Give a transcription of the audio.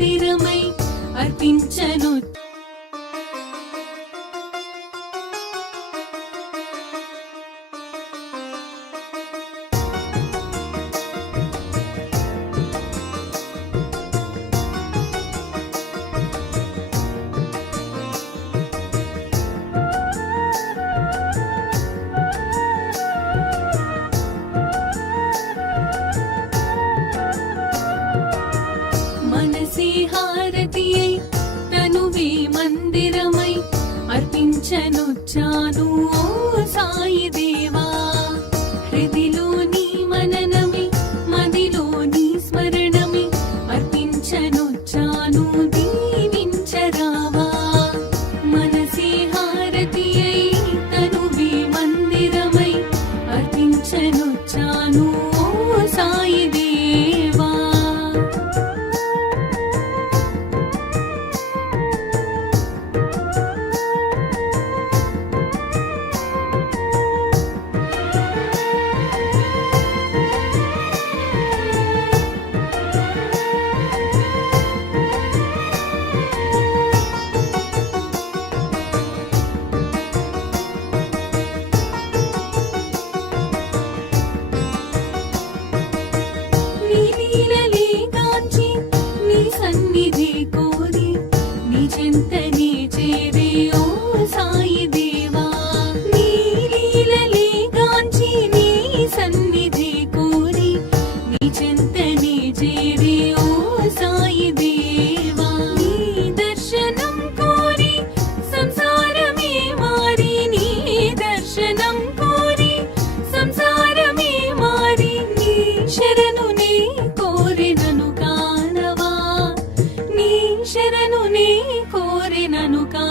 మందిరమై అర్పించను. మనసే హారతియై తనువే మందిరమై అర్పించనొచ్చాను ఓ సాయి దేవా. హృదిలోని మననమే మదిలోని స్మరణమే అర్పించనొచ్చాను దీవించరావా. మనసే హారతియై తనువే మందిరమై అర్పించనొచ్చాను ఓ సాయి దేవా. నీ లీలలే గాంచి నీ సన్నిధి కోరి నీ చెంతనే చేరే ఓ సాయి దేవా. నీ లీలలే గాంచి నీ సన్నిధి కోరి నీ చెంతనే చేరే ఓ సాయి దేవా. నీ దర్శనం కోరి సంసారమే మారి నీ దర్శనం కోరి సంసారమే మారి నీ శరణు నే కోరినను కానవా. నీ శరణు నే కోరినను కా